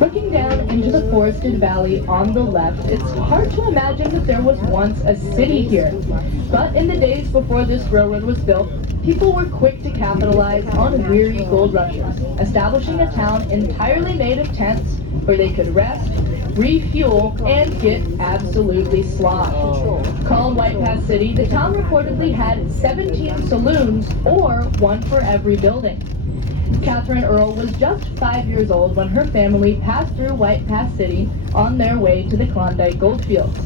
Looking down into the forested valley on the left, it's hard to imagine that there was once a city here. But in the days before this railroad was built, people were quick to capitalize on weary gold rushers, establishing a town entirely made of tents where they could rest, refuel, and get absolutely sloshed. Called White Pass City, the town reportedly had 17 saloons, or one for every building. Catherine Earl was just 5 years old when her family passed through White Pass City on their way to the Klondike Goldfields.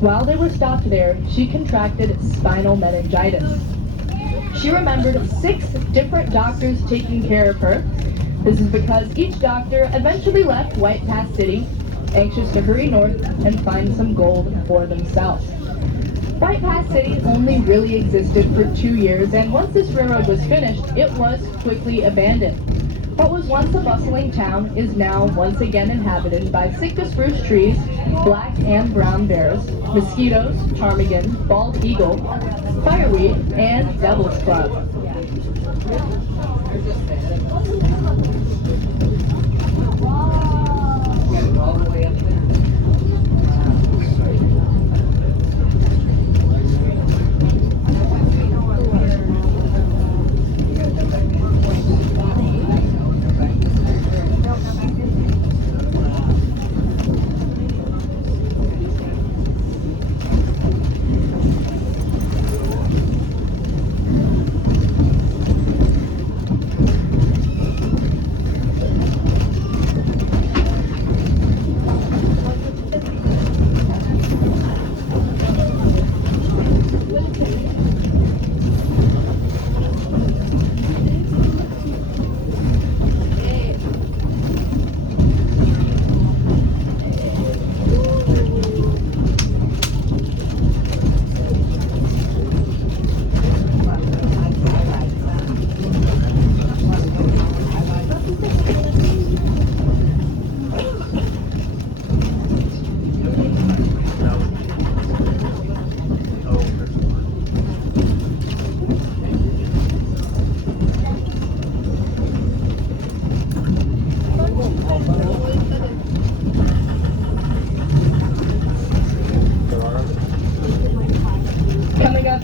While they were stopped there, she contracted spinal meningitis. She remembered 6 different doctors taking care of her. This is because each doctor eventually left White Pass City, anxious to hurry north and find some gold for themselves. White Pass City only really existed for 2 years, and once this railroad was finished, it was quickly abandoned. What was once a bustling town is now once again inhabited by Sitka spruce trees, black and brown bears, mosquitoes, ptarmigan, bald eagle, fireweed, and devil's club.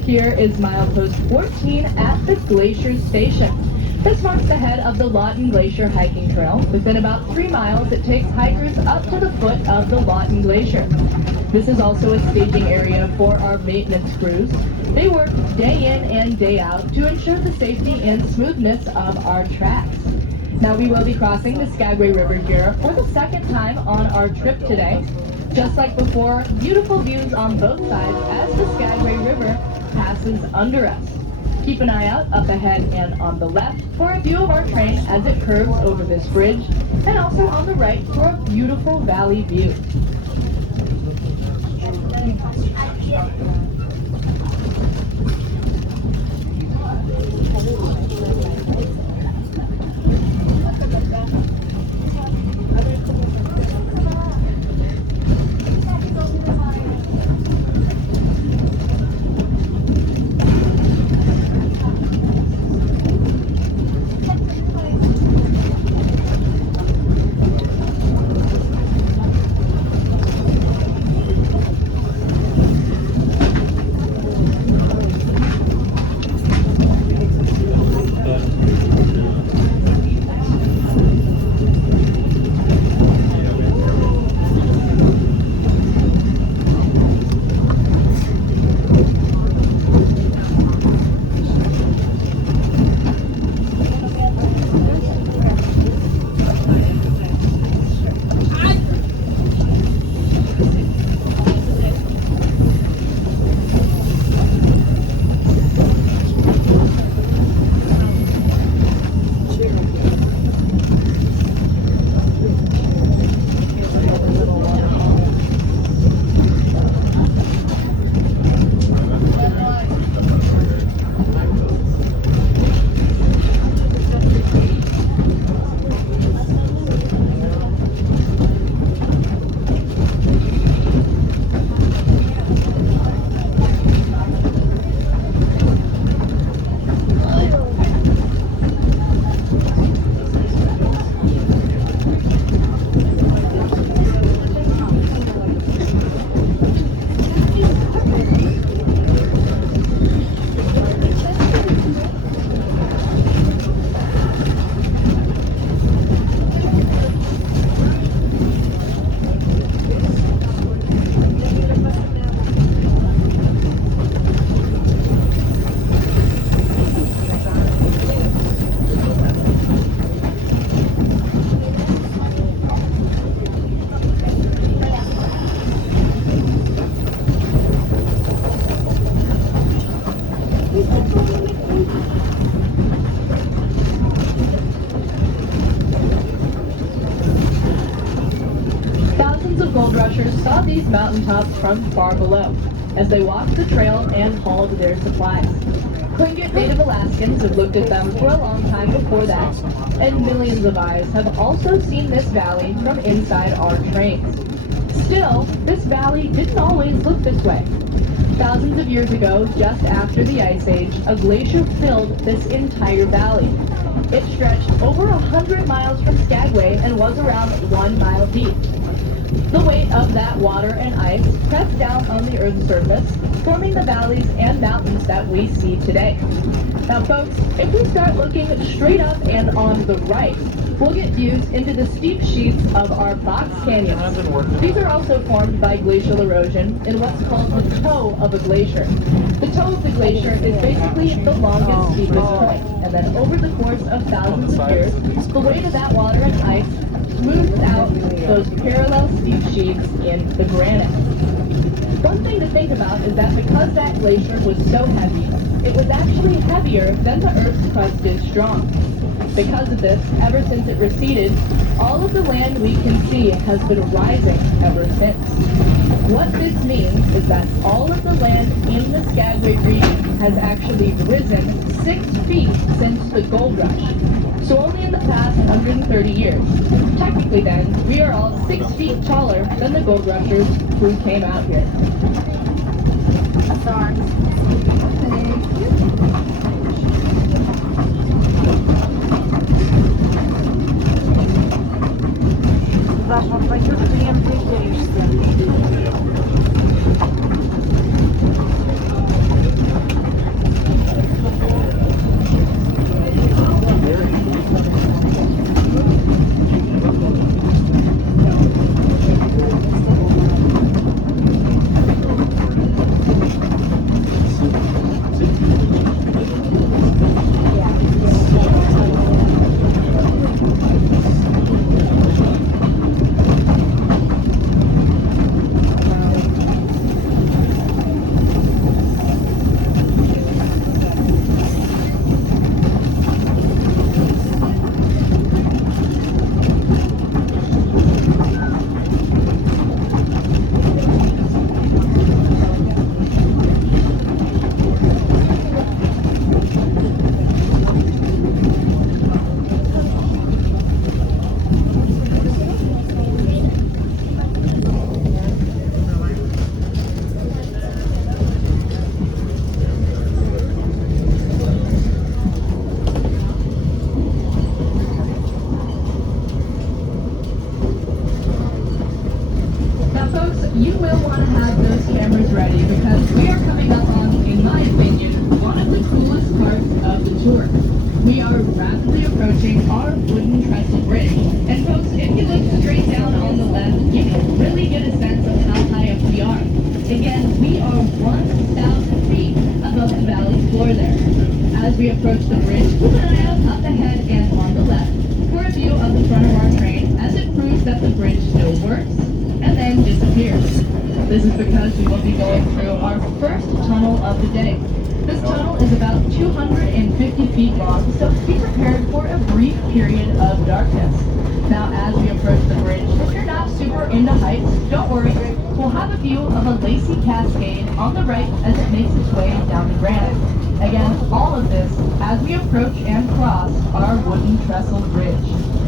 Here is milepost 14 at the Glaciers station. This marks the head of the Lawton Glacier hiking trail. Within about 3 miles, it takes hikers up to the foot of the Lawton Glacier. This is also a staging area for our maintenance crews. They work day in and day out to ensure the safety and smoothness of our tracks. Now we will be crossing the Skagway River here for the second time on our trip today. Just like before, beautiful views on both sides as the Skagway River passes under us. Keep an eye out up ahead and on the left for a view of our train as it curves over this bridge, and also on the right for a beautiful valley view. saw these mountaintops from far below as they walked the trail and hauled their supplies. Tlingit Native Alaskans have looked at them for a long time before that, and millions of eyes have also seen this valley from inside our trains. Still, this valley didn't always look this way. Thousands of years ago, just after the Ice Age, a glacier filled this entire valley. It stretched over 100 miles from Skagway and was around 1 mile deep. The weight of that water and ice pressed down on the Earth's surface, forming the valleys and mountains that we see today. Now folks, if we start looking straight up and on the right, we'll get views into the steep sheets of our box canyons. These are also formed by glacial erosion in what's called the toe of a glacier. The toe of the glacier is basically the longest, steepest point, and then over the course of thousands of years, the weight of that water and ice smoothed out those parallel steep sheets in the granite. One thing to think about is that because that glacier was so heavy, it was actually heavier than the Earth's crust is strong. Because of this, ever since it receded, all of the land we can see has been rising ever since. What this means is that all of the land in the Skagway region has actually risen 6 feet since the gold rush. So only in the past 130 years. Technically then, we are all 6 feet taller than the gold rushers who came out here. Sorry. Wasza paniutki You will want to have those cameras ready because we are coming up on, in my opinion, one of the coolest parts of the tour. We are rapidly approaching our wooden trestle bridge. And folks, if you look straight down on the left, you can really get a sense of how high up we are. Again, we are 1,000 feet above the valley floor there. As we approach the bridge, keep an eye out up ahead and on the left for a view of the front of our train as it proves that the bridge still works and then disappears. This is because we will be going through our first tunnel of the day. This tunnel is about 250 feet long, so be prepared for a brief period of darkness. Now, as we approach the bridge, if you're not super into heights, don't worry. We'll have a view of a lacy cascade on the right as it makes its way down the granite. Again, all of this as we approach and cross our wooden trestle bridge.